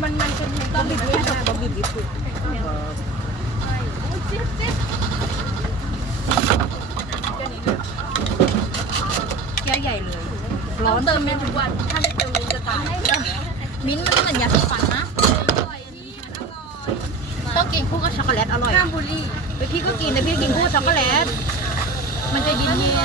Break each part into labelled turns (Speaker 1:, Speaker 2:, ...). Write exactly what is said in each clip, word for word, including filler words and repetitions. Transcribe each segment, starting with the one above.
Speaker 1: มันมันเป็นบะหมี่เย็นบะหมี่ญี่ปุ่นแก้วใหญ่เลยร้อนเติมเป็นทุกวันถ้าไม่เติมมิ้นจะตายมิ้นมันเหมือนยาสีฟันนะต้องกินคู่กับช็อกโกแลตอร่อยห้ามบุรีไปพี่ก็กินนะพี่กินคู่ช็อกโกแลตมันจะเย็นเย็น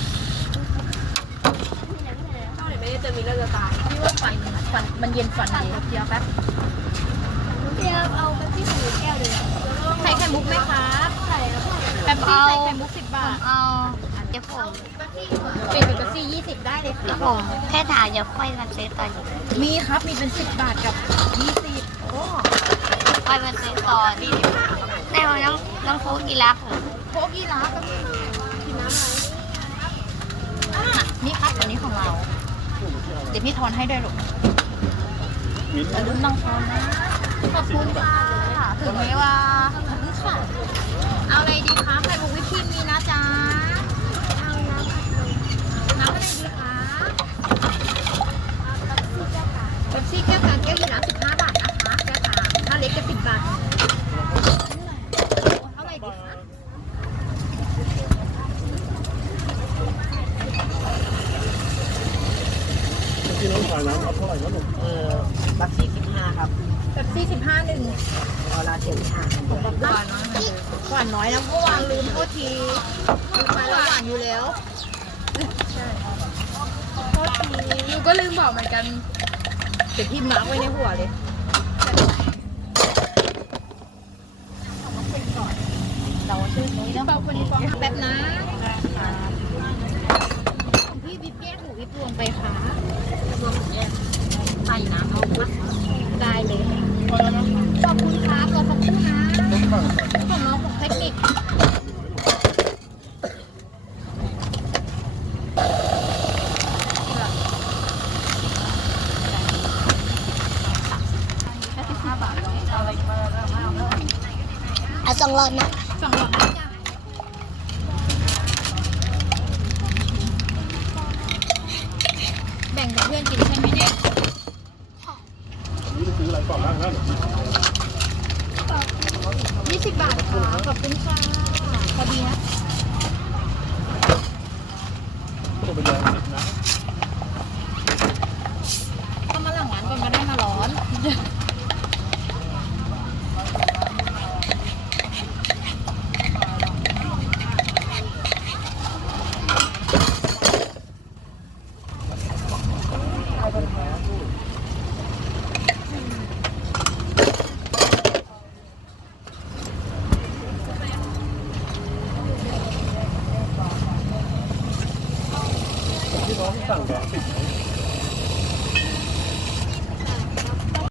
Speaker 1: ช่วงไหนไม่ได้เติมมิ้นเราจะตายพี่ว่าฟันฟันมันเย็นฟันดีเดียวแป๊บเดียวเอาไปที่หูแก้วเลยใส่ไข่มุกไหมครับใส่แล้วแป๊บซี่ใส่ไข่มุกสิบบาท
Speaker 2: เอาเดี๋ยวผม
Speaker 1: เป็นเบอร์ซี่ยี่สิบได้เลยค่ะ
Speaker 2: ผมแค่ถามเดี๋ยวค่อยมาซื้อตอน
Speaker 1: มีครับมีเป็นสิบบาทกับยี่สิบโอ้
Speaker 2: ค่อยมาซื้อตอนแน่ว่าน้องน้องโฟกีรัก
Speaker 1: โคกีราฟกินน้ำไหมอ่านี่ครับอันนี้ของเราเดี๋ยวพี่ทอนให้ด้วยลูกแต่ลุ้นน้องทอนนะขอบคุณค่ะถึงไหมว่าขอบคุณค่ะเอาอะไรดีคะไข่มุกวิปครีมมีนะจ๊ะเอาน้ำอะไรดีคะเป๊ปซี่แก้วกลางแก้วอยู่น้ำสิบห้าบาทนะคะแก้วกลางถ้าเล็กจะสิบบาทเท่าไหร่ดีคะ
Speaker 3: ที่น้องขายน้ำเอาเท่าไหร่นะหนุ่มเออบัคซี่สิบห้าครับ
Speaker 1: เป๊ปซี่สิบห้าหนึ่ง
Speaker 3: ออลาเจ็ดห้า
Speaker 1: ของแบบหวานน้อยหวานน้อยนะเมื่อวานลืมโทษทีลืมไปแล้วหวานอยู่แล้วใช่โทษทีหนูก็ลืมบอกเหมือนกันเดี๋ยวพี่มาร์กไว้ในหัวเลยเราชื่อนุ้ยแล้วขอบคุณแป๊บนะพี่วิปแยกหนูวิปรวมไปค่ะรวมแยกใส่น้ำเอาปะได้เลยขอบคุณครับรอสักครู่นะของน้องของเทคนิค
Speaker 2: เอาสองร้อยนะ
Speaker 1: สองหลอดได้จ้ะแบ่งกับเพื่อนกินใช่ไหมเนี่ย
Speaker 3: นี่จะซื้ออะไรก่อนบ้างนะ
Speaker 1: ยี่สิบบาทค่ะขอบคุณค่ะพอดีนะ
Speaker 3: ตัวเป็นแรงสิบนะ
Speaker 1: ถ้ามาหลังร้านก่อนก็ได้มาร้อน
Speaker 3: ที่น้องสั่งแบบสิบ